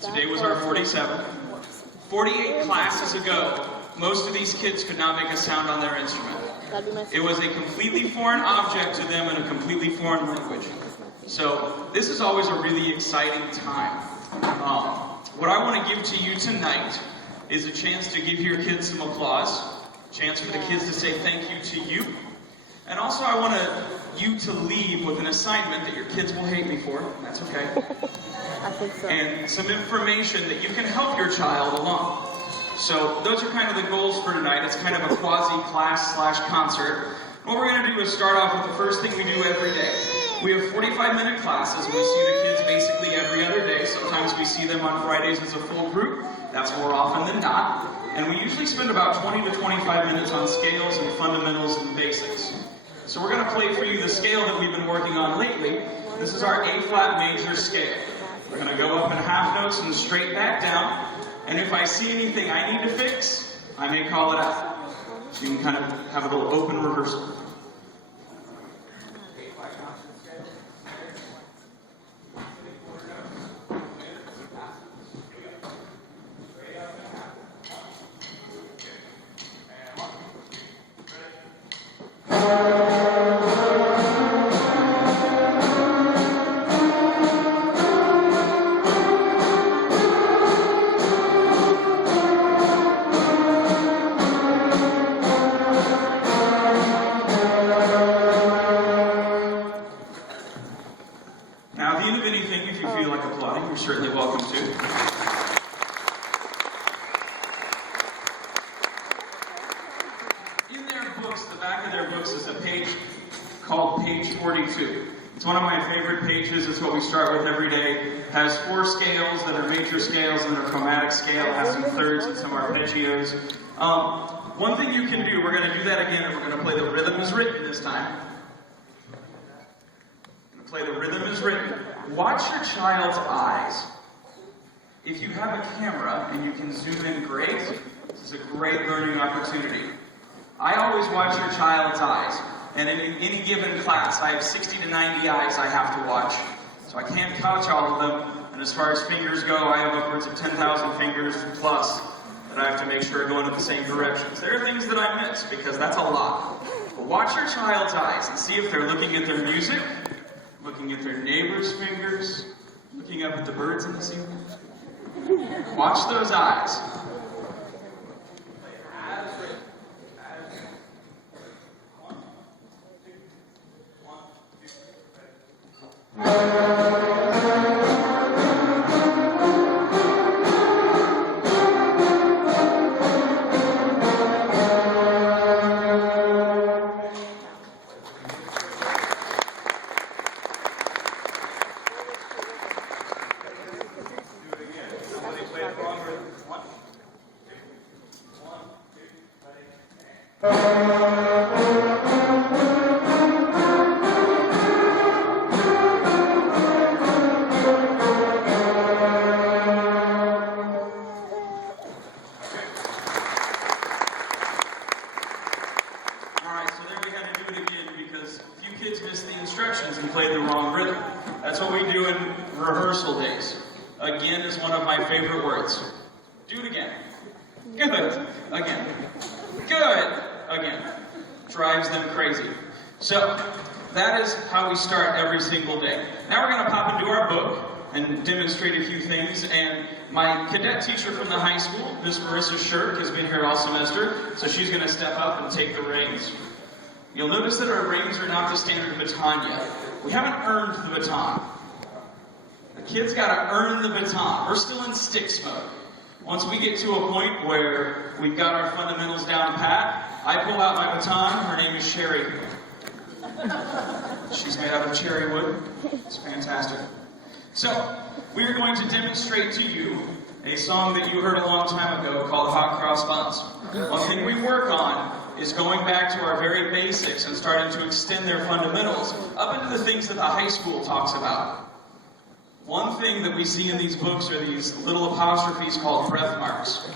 Today was our 47th. 48 classes ago, most of these kids could not make a sound on their instrument. It was a completely foreign object to them in a completely foreign language. So this is always a really exciting time. What I want to give to you tonight is a chance to give your kids some applause, a chance for the kids to say thank you to you, and also I want you to leave with an assignment that your kids will hate me for, that's okay, I think so. and some information that you can help your child along. So those are kind of the goals for tonight. It's kind of a quasi-class/concert. What we're going to do is start off with the first thing we do every day. We have 45-minute classes. We see the kids basically every other day. Sometimes we see them on Fridays as a full group. That's more often than not. And we usually spend about 20 to 25 minutes on scales and fundamentals and basics. So we're going to play for you the scale that we've been working on lately. This is our A-flat major scale. We're going to go up in half notes and straight back down. And if I see anything I need to fix, I may call it out. So you can kind of have a little open rehearsal. Now, at the end of anything, if you feel like applauding, you're certainly welcome to. In their books, the back of their books is a page called page 42. It's one of my favorite pages. It's what we start with every day. It has 4 scales that are major scales and a chromatic scale. It has some thirds and some arpeggios. One thing you can do, we're going to do that again, and we're going to play the rhythm as written this time. Play the rhythm as written. Watch your child's eyes. If you have a camera and you can zoom in, great. This is a great learning opportunity. I always watch your child's eyes. And in any given class, I have 60 to 90 eyes I have to watch. So I can't couch all of them. And as far as fingers go, I have upwards of 10,000 fingers plus that I have to make sure are going in the same directions. There are things that I miss because that's a lot. But watch your child's eyes and see if they're looking at their music, looking at their neighbor's fingers, looking up at the birds in the ceiling. Watch those eyes. And played the wrong rhythm. That's what we do in rehearsal days. Again is one of my favorite words. Do it again. Good. Again. Good. Again. Drives them crazy. So, that is how we start every single day. Now we're going to pop into our book and demonstrate a few things. And my cadet teacher from the high school, Miss Marissa Shirk, has been here all semester, so she's going to step up and take the reins. You'll notice that our reins are not the standard baton yet. We haven't earned the baton. The kids got to earn the baton. We're still in sticks mode. Once we get to a point where we've got our fundamentals down pat, I pull out my baton. Her name is Sherry. She's made out of cherry wood. It's fantastic. So, we are going to demonstrate to you a song that you heard a long time ago called Hot Cross Buns. One thing we work on is going back to our very basics and starting to extend their fundamentals up into the things that the high school talks about. One thing that we see in these books are these little apostrophes called breath marks.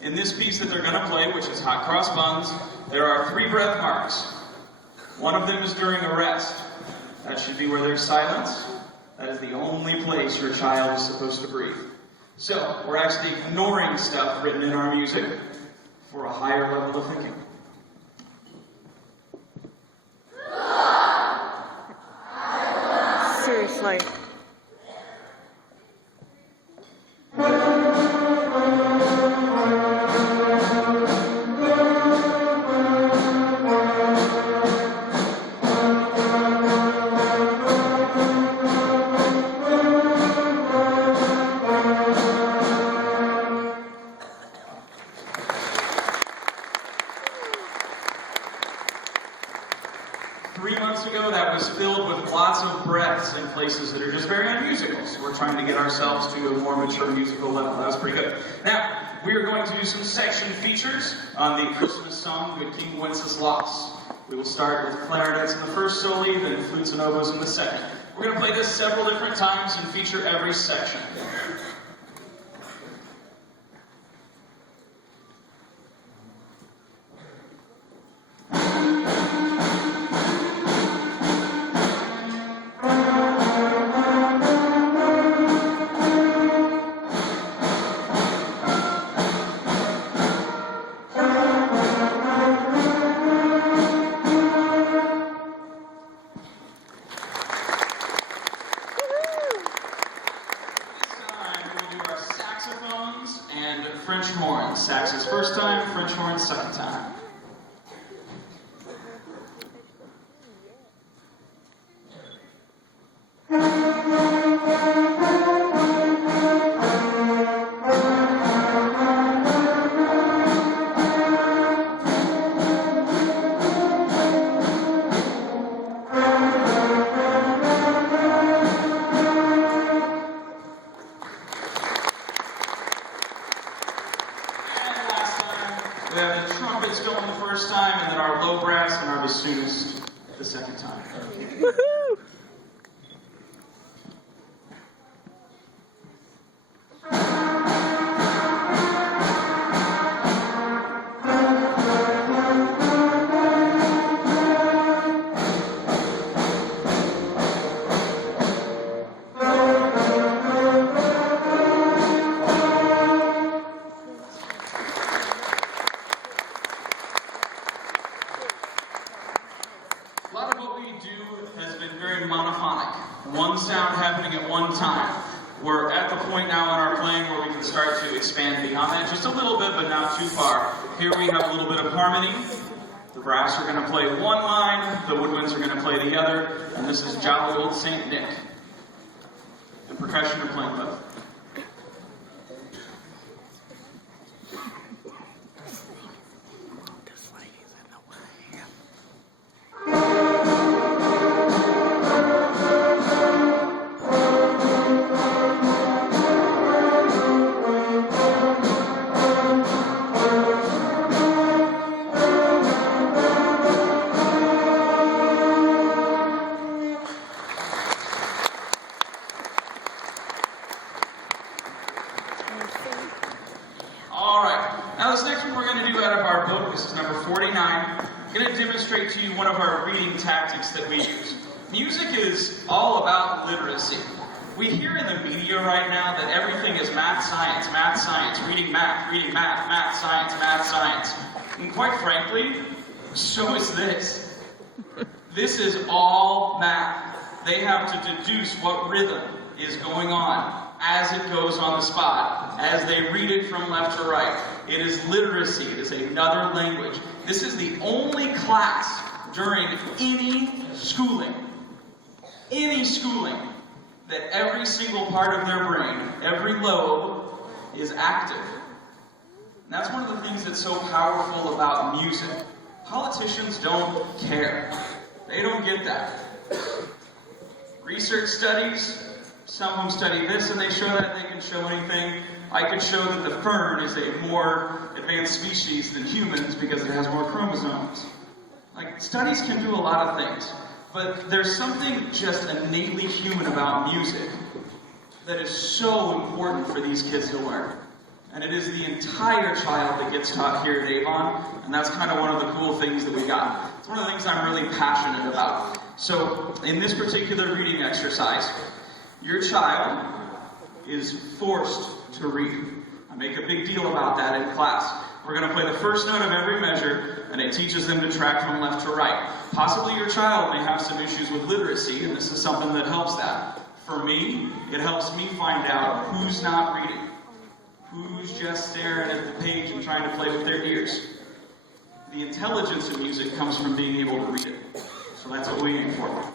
In this piece that they're going to play, which is Hot Cross Buns, there are 3 breath marks. One of them is during a rest. That should be where there's silence. That is the only place your child is supposed to breathe. So, we're actually ignoring stuff written in our music for a higher level of thinking. Seriously. 3 months ago, that was filled with lots of breaths in places that are just very unmusical. So we're trying to get ourselves to a more mature musical level. That was pretty good. Now, we are going to do some section features on the Christmas song, Good King Wenceslas. We will start with clarinets in the first solo, then flutes and oboes in the second. We're going to play this several different times and feature every section. And French horns. Sax is first time, French horns second time. We have the trumpets going the first time, and then our low brass and our bassoonist the second time. Woohoo! A lot of what we do has been very monophonic. One sound happening at one time. We're at the point now in our playing where we can start to expand beyond that just a little bit, but not too far. Here we have a little bit of harmony. The brass are going to play one line, the woodwinds are going to play the other, and this is Jolly Old Saint Nick. The percussion are playing both. Now this next one we're going to do out of our book, this is number 49. I'm going to demonstrate to you one of our reading tactics that we use. Music is all about literacy. We hear in the media right now that everything is math, science, reading math, math, science. And quite frankly, so is this. This is all math. They have to deduce what rhythm is going on as it goes on the spot, as they read it from left to right. It is literacy. It is another language. This is the only class during any schooling, that every single part of their brain, every lobe, is active. And that's one of the things that's so powerful about music. Politicians don't care. They don't get that. Research studies, some of them study this and they show that they can show anything. I could show that the fern is a more advanced species than humans because it has more chromosomes. Like, studies can do a lot of things, but there's something just innately human about music that is so important for these kids to learn. And it is the entire child that gets taught here at Avon, and that's kind of one of the cool things that we got. It's one of the things I'm really passionate about. So, in this particular reading exercise, Your child is forced to read. I make a big deal about that in class. We're going to play the first note of every measure, and it teaches them to track from left to right. Possibly your child may have some issues with literacy, and this is something that helps that. For me, it helps me find out who's not reading, who's just staring at the page and trying to play with their ears. The intelligence of music comes from being able to read it. So that's what we aim for.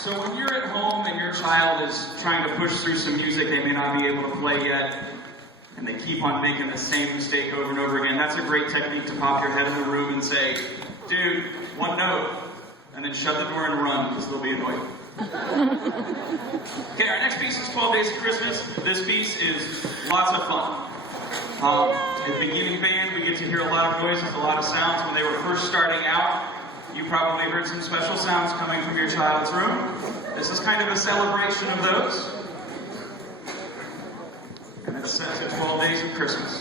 So when you're at home and your child is trying to push through some music they may not be able to play yet, and they keep on making the same mistake over and over again, that's a great technique to pop your head in the room and say, dude, one note, and then shut the door and run, because they'll be annoyed. Okay, our next piece is 12 Days of Christmas. This piece is lots of fun. At the beginning band, we get to hear a lot of noises, a lot of sounds. When they were first starting out, you probably heard some special sounds coming from your child's room. This is kind of a celebration of those. And it's set to 12 Days of Christmas.